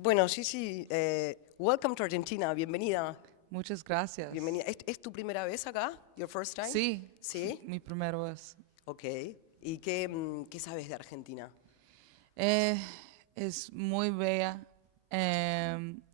Bueno, Gigi, welcome to Argentina, bienvenida. Muchas gracias. Bienvenida. ¿Es tu primera vez acá? Your first time? Sí, ¿Sí? mi primera vez. Ok. ¿Y qué sabes de Argentina? Eh, es muy bella.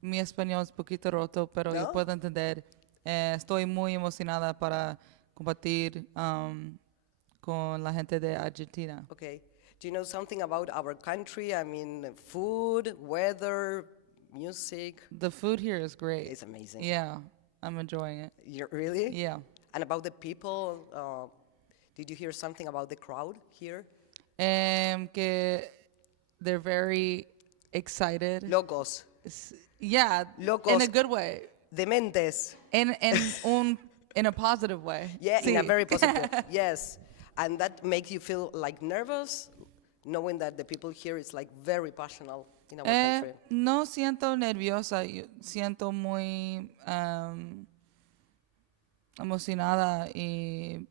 Mi español es poquito roto, pero yo ¿No? puedo entender. Estoy muy emocionada para compartir con la gente de Argentina. Okay. Do you know something about our country? I mean, food, weather, music? The food here is great. It's amazing. Yeah, I'm enjoying it. Really? Yeah. And about the people, did you hear something about the crowd here? Que they're very excited. Locos, Yeah, Locos. in a good way. dementes. In a positive way. Yeah, in Sí. a very positive. Yes, and that makes you feel like nervous, knowing that the people here is like very passionate in our country. No siento nerviosa, yo siento muy emocionada y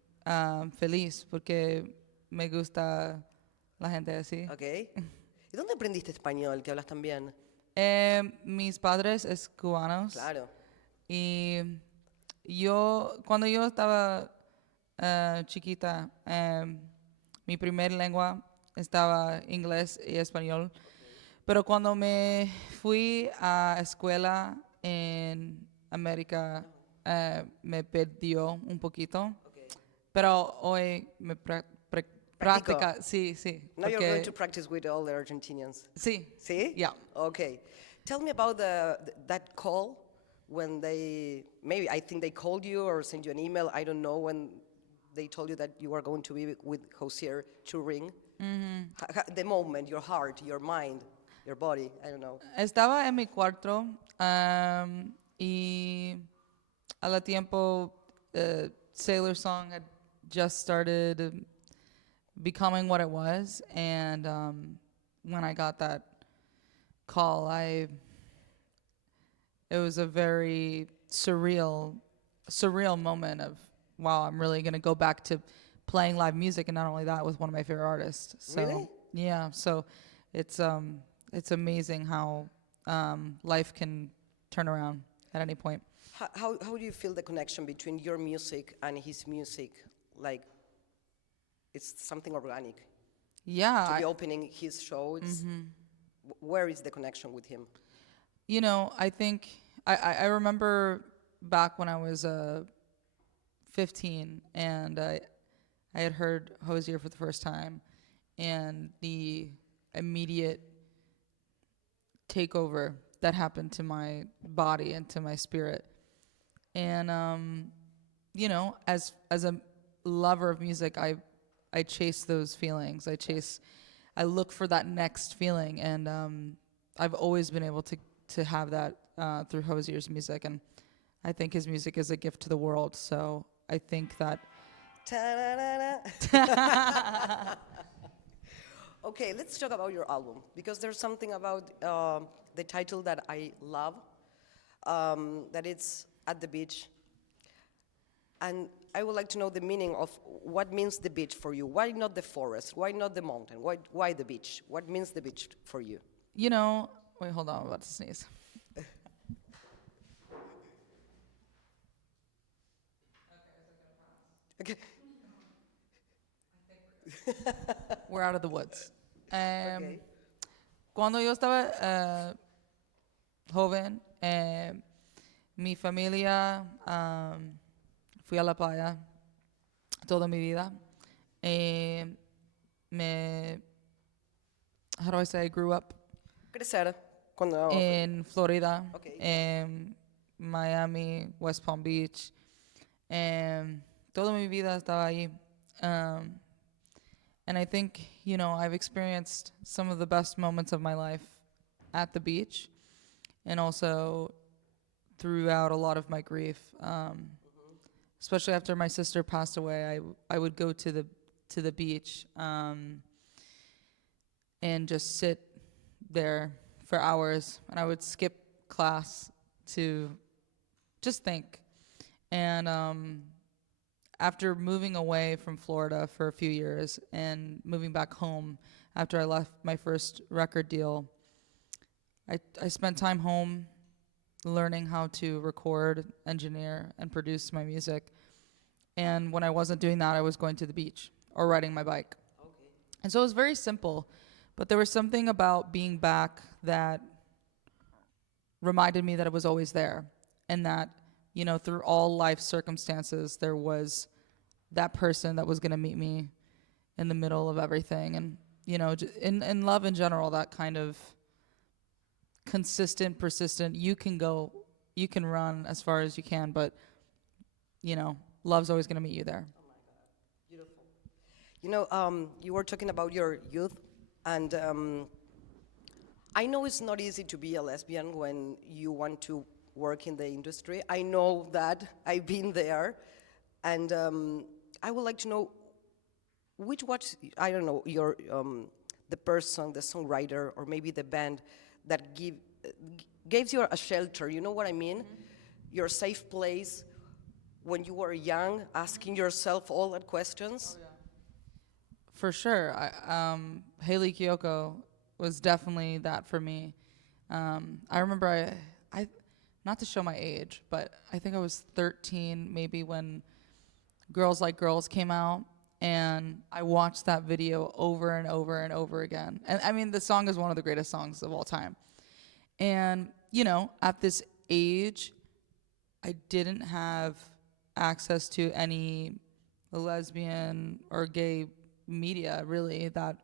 feliz porque me gusta la gente así. Okay. ¿Y dónde aprendiste español, que hablas tan bien? Mis padres es cubanos Claro. y cuando yo estaba chiquita, mi primer lengua estaba inglés y español. Pero cuando me fui a escuela en América, me perdió un poquito. Okay. Pero hoy me practica, sí. Now you're going to practice with all the Argentinians. Sí. See? Yeah. Okay. Tell me about that call when maybe I think they called you or sent you an email. I don't know when they told you that you were going to be with Hozier touring. Mm-hmm. The moment, your heart, your mind, your body, I don't know. Estaba en mi cuarto y a la tiempo Sailor Song had just started becoming what it was, and when I got that call, it was a very surreal moment of, wow, I'm really gonna go back to playing live music, and not only that, with one of my favorite artists. So, Really? yeah, so it's amazing how life can turn around at any point. How do you feel the connection between your music and his music? Like, it's something organic. Yeah. To be opening his show, where is the connection with him? You know, I think I remember back when I was 15 and I had heard Hozier for the first time, and the immediate takeover that happened to my body and to my spirit. And you know, as a lover of music, I chase those feelings. I look for that next feeling, and I've always been able to have that through Hozier's music, and I think his music is a gift to the world. So I think that. Okay, let's talk about your album, because there's something about the title that I love, that it's At the Beach. And I would like to know the meaning of what means the beach for you. Why not the forest? Why not the mountain? Why the beach? What means the beach for you? You know, wait, hold on, I'm about to sneeze. Okay. We're out of the woods. Okay. Cuando yo estaba joven, mi familia fui a la playa toda mi vida. How do I say I grew up? Crecer. Cuando, In Florida, Okay. Miami, West Palm Beach. Toda mi vida estaba ahí. And I think, you know, I've experienced some of the best moments of my life at the beach, and also throughout a lot of my grief. Especially after my sister passed away, I would go to the beach and just sit there for hours, and I would skip class to just think. And after moving away from Florida for a few years and moving back home after I left my first record deal, I spent time home learning how to record, engineer, and produce my music. And when I wasn't doing that, I was going to the beach or riding my bike. Okay. And so it was very simple, but there was something about being back that reminded me that it was always there, and that, you know, through all life circumstances, there was that person that was going to meet me in the middle of everything. And, you know, in love in general, that kind of consistent, persistent, you can run as far as you can, but, you know, love's always going to meet you there. Oh my God, beautiful. You know, you were talking about your youth, and I know it's not easy to be a lesbian when you want to work in the industry. I know that, I've been there, and I would like to know which was, I don't know, your the person, the songwriter, or maybe the band that gives you a shelter, you know what I mean? Mm-hmm. Your safe place when you were young, asking yourself all that questions. Oh, yeah. For sure. Haley Kiyoko was definitely that for me. I remember I not to show my age, but I think I was 13 maybe when Girls Like Girls came out, and I watched that video over and over and over again. And I mean, the song is one of the greatest songs of all time. And, you know, at this age, I didn't have access to any lesbian or gay media, really, that,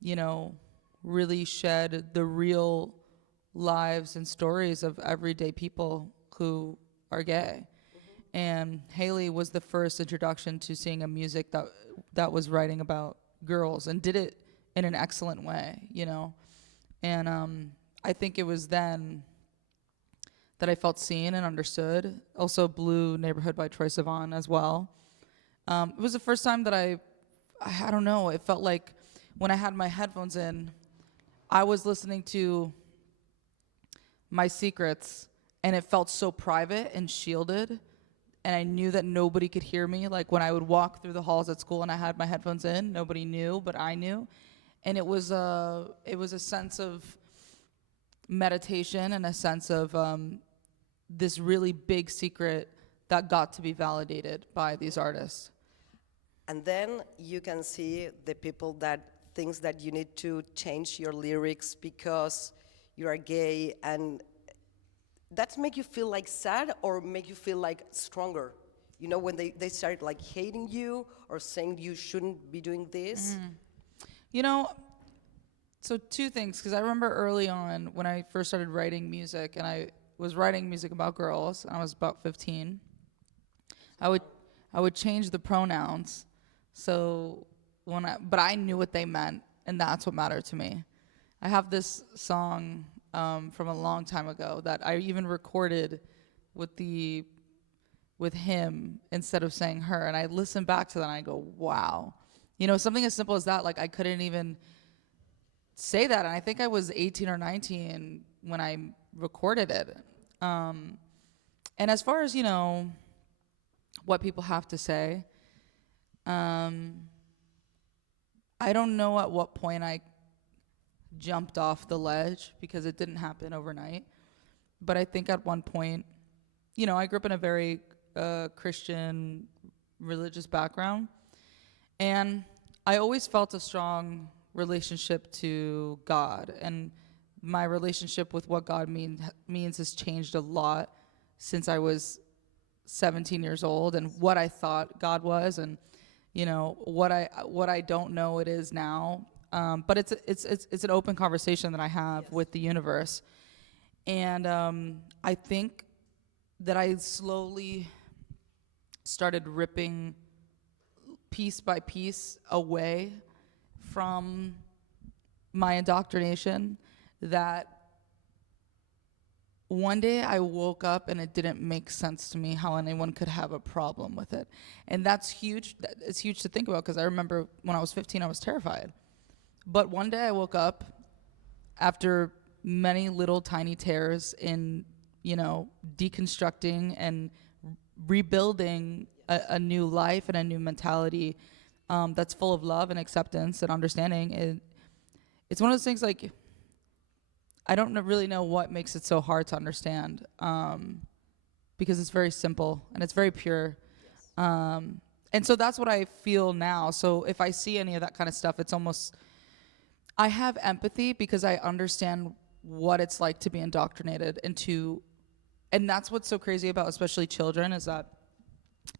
you know, really shed the real lives and stories of everyday people who are gay. Mm-hmm. And Haley was the first introduction to seeing a music that was writing about girls, and did it in an excellent way, you know. And I think it was then that I felt seen and understood. Also, Blue Neighborhood by Troye Sivan as well. It was the first time that I don't know, it felt like when I had my headphones in, I was listening to my secrets, and it felt so private and shielded, and I knew that nobody could hear me. Like when I would walk through the halls at school and I had my headphones in, nobody knew, but I knew. And it was a sense of meditation and a sense of this really big secret that got to be validated by these artists. And then you can see the people that thinks that you need to change your lyrics because you are gay, and that make you feel like sad or make you feel like stronger? You know, when they start like hating you or saying you shouldn't be doing this? Mm. You know, so two things, because I remember early on when I first started writing music, and I was writing music about girls, and I was about 15, I would change the pronouns. So but I knew what they meant, and that's what mattered to me. I have this song from a long time ago that I even recorded with him instead of saying her, and I listen back to that and I go, wow. You know, something as simple as that, like I couldn't even say that, and I think I was 18 or 19 when I recorded it. And as far as, you know, what people have to say, I don't know at what point I jumped off the ledge, because it didn't happen overnight. But I think at one point, you know, I grew up in a very Christian, religious background, and I always felt a strong relationship to God, and my relationship with what God means has changed a lot since I was 17 years old, and what I thought God was, and you know what I don't know it is now. But it's an open conversation that I have with the universe, and I think that I slowly started ripping piece by piece away from my indoctrination, that one day I woke up and it didn't make sense to me how anyone could have a problem with it. And that's huge. It's huge to think about, because I remember when I was 15, I was terrified. But one day I woke up after many little tiny tears in, you know, deconstructing and rebuilding a new life and a new mentality that's full of love and acceptance and understanding. It's one of those things, like, I don't really know what makes it so hard to understand, because it's very simple and it's very pure. And so that's what I feel now. So if I see any of that kind of stuff, it's almost, I have empathy because I understand what it's like to be indoctrinated into, and that's what's so crazy about especially children, is that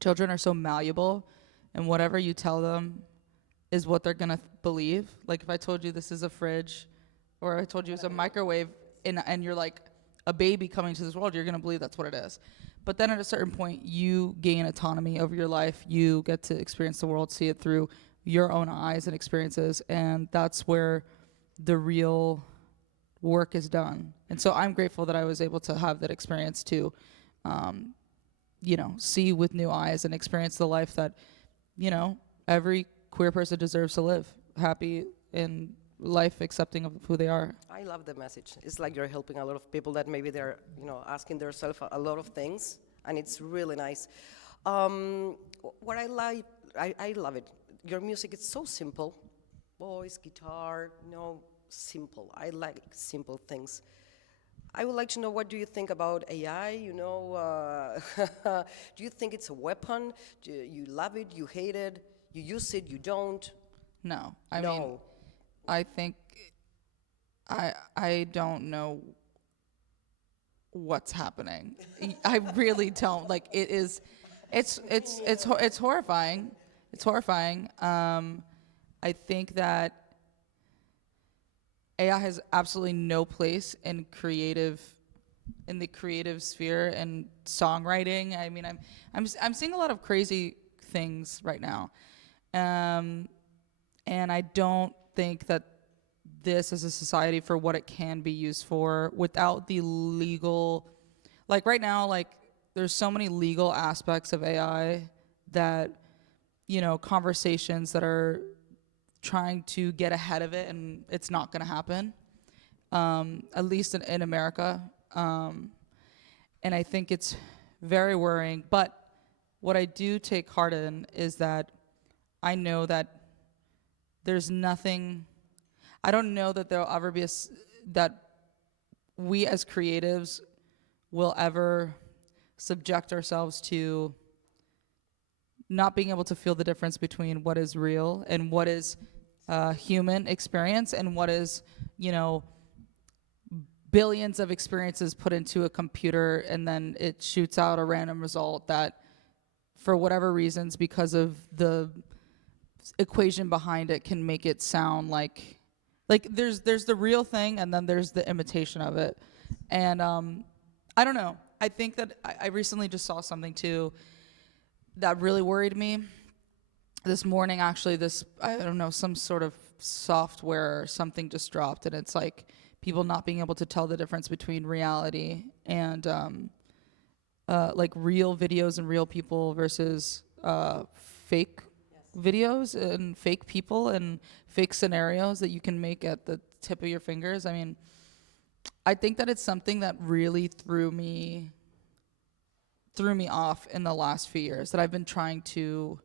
children are so malleable, and whatever you tell them is what they're gonna believe. Like if I told you this is a fridge, or I told you it's a microwave, and you're like a baby coming to this world, you're gonna believe that's what it is. But then at a certain point, you gain autonomy over your life. You get to experience the world, see it through your own eyes and experiences, and that's where the real work is done. And so I'm grateful that I was able to have that experience to, see with new eyes and experience the life that, every queer person deserves to live, happy in life, accepting of who they are. I love the message. It's like you're helping a lot of people that maybe they're, asking themselves a lot of things, and it's really nice. What I like, I love it. Your music is so simple. Voice, guitar, simple. I like simple things. I would like to know, what do you think about AI? Do you think it's a weapon? Do you love it? You hate it? You use it? You don't? No. I mean, I think I don't know what's happening. I really don't. Like it's horrifying. It's horrifying. I think that AI has absolutely no place in the creative sphere and songwriting. I mean, I'm seeing a lot of crazy things right now, and I don't think that this as a society for what it can be used for without the legal, like right now, like there's so many legal aspects of AI that, conversations that are trying to get ahead of it, and it's not going to happen, at least in America. And I think it's very worrying. But what I do take heart in is that I know that there's nothing, I don't know that there'll ever be that we as creatives will ever subject ourselves to not being able to feel the difference between what is real and what is human experience and what is, billions of experiences put into a computer, and then it shoots out a random result that, for whatever reasons, because of the equation behind it, can make it sound like there's the real thing and then there's the imitation of it. And I don't know. I think that I recently just saw something too that really worried me. This morning, actually, I don't know, some sort of software or something just dropped, and it's like people not being able to tell the difference between reality and like real videos and real people versus fake videos and fake people and fake scenarios that you can make at the tip of your fingers. I mean, I think that it's something that really threw me off in the last few years, that I've been trying to,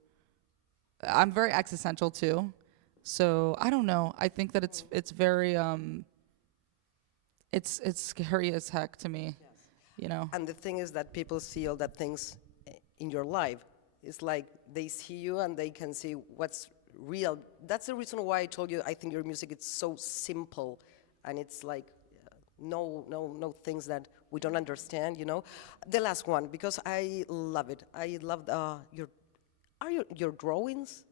I'm very existential too. So I don't know. I think that it's very, it's scary as heck to me, And the thing is that people see all that things in your life. It's like they see you and they can see what's real. That's the reason why I told you I think your music is so simple, and it's like no things that we don't understand, The last one, because I love it. I love your drawings?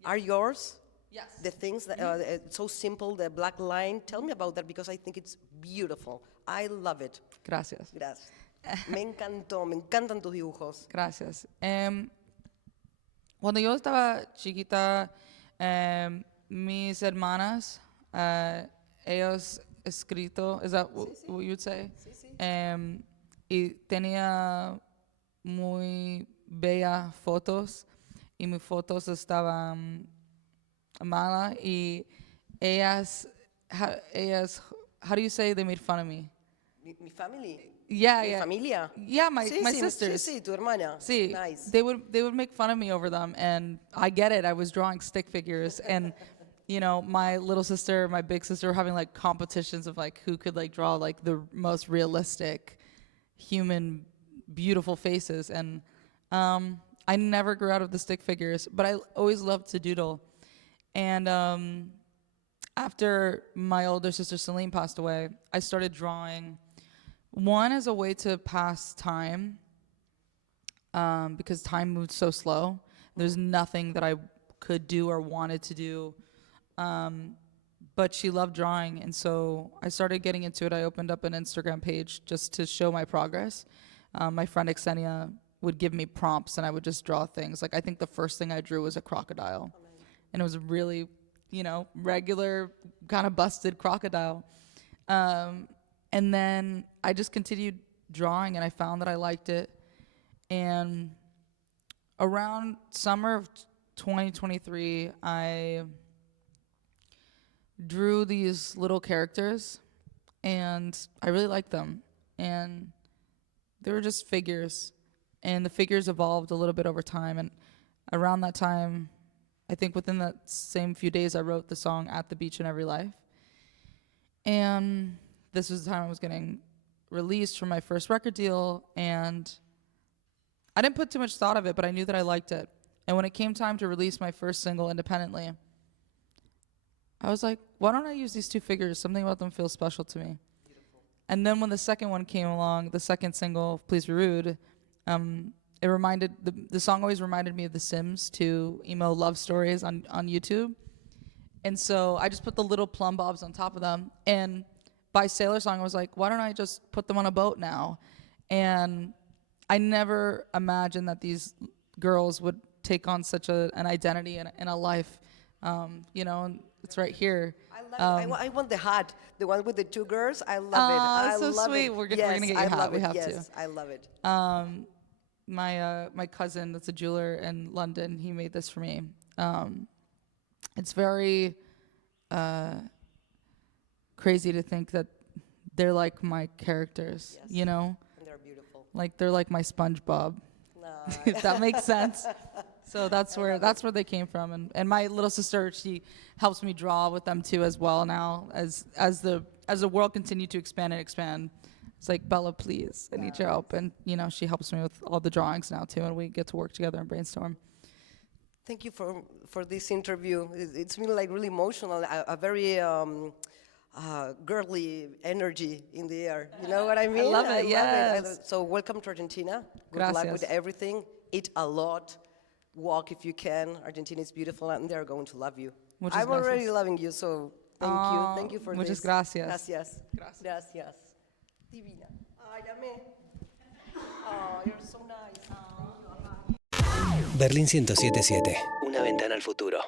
Yes. Are yours? Yes. The things that it's so simple, the black line. Tell me about that, because I think it's beautiful. I love it. Gracias. Gracias. Me encantó, me encantan tus dibujos. Gracias. Cuando yo estaba chiquita, mis hermanas, ellos escrito, is that what you would say? Sí, sí. Y tenía muy bellas fotos, y mis fotos estaban malas, y ellas, how do you say they made fun of me? Mi family. Yeah, Mi yeah. familia. Yeah, my sisters. Sí, tu hermana. See, Nice. they would make fun of me over them, and I get it. I was drawing stick figures, and you know, my little sister, my big sister were having like competitions of like who could like draw like the most realistic human beautiful faces. And I never grew out of the stick figures, but I always loved to doodle. And after my older sister Celine passed away, I started drawing, one as a way to pass time, because time moved so slow. There's nothing that I could do or wanted to do. But she loved drawing, and so I started getting into it. I opened up an Instagram page just to show my progress. My friend Xenia would give me prompts, and I would just draw things. Like, I think the first thing I drew was a crocodile. And it was a really, you know, regular, kind of busted crocodile. And then I just continued drawing, and I found that I liked it. And around summer of 2023, I drew these little characters, and I really liked them. And they were just figures, and the figures evolved a little bit over time. And around that time, I think within that same few days, I wrote the song At the Beach in Every Life. And this was the time I was getting released from my first record deal, and I didn't put too much thought of it, but I knew that I liked it. And when it came time to release my first single independently, I was like, why don't I use these two figures? Something about them feels special to me. Beautiful. And then when the second one came along, the second single, Please Be Rude, it reminded, the song always reminded me of The Sims 2 emo love stories on YouTube. And so I just put the little plumb bobs on top of them. And by Sailor Song, I was like, why don't I just put them on a boat now? And I never imagined that these girls would take on such an identity and a life, you know, and it's right here. I love it. I want the hat, the one with the two girls. I love it. I so love sweet. it. We're gonna get you a hat. We have to. Yes, I love it. My cousin, that's a jeweler in London, he made this for me. It's very crazy to think that they're like my characters, Yes. you know? And they're beautiful. Like they're like my SpongeBob, No. if that makes sense. So that's where they came from. And my little sister, she helps me draw with them too as well now. As the world continued to expand and expand, it's like, Bella, please, I need your help. And you know, she helps me with all the drawings now too, and we get to work together and brainstorm. Thank you for this interview. It's been like really emotional, a very girly energy in the air. You know what I mean? I love it, yes. So welcome to Argentina. Good Gracias. luck with everything. Eat a lot. Walk if you can. Argentina is beautiful, and they're going to love you. Muchas I'm already gracias. loving you, so thank you. Thank you for muchas this. gracias. Gracias. Gracias. Gracias. Divina. Ay, amé. Oh, you're so nice. Berlín 107.7. Una ventana al futuro.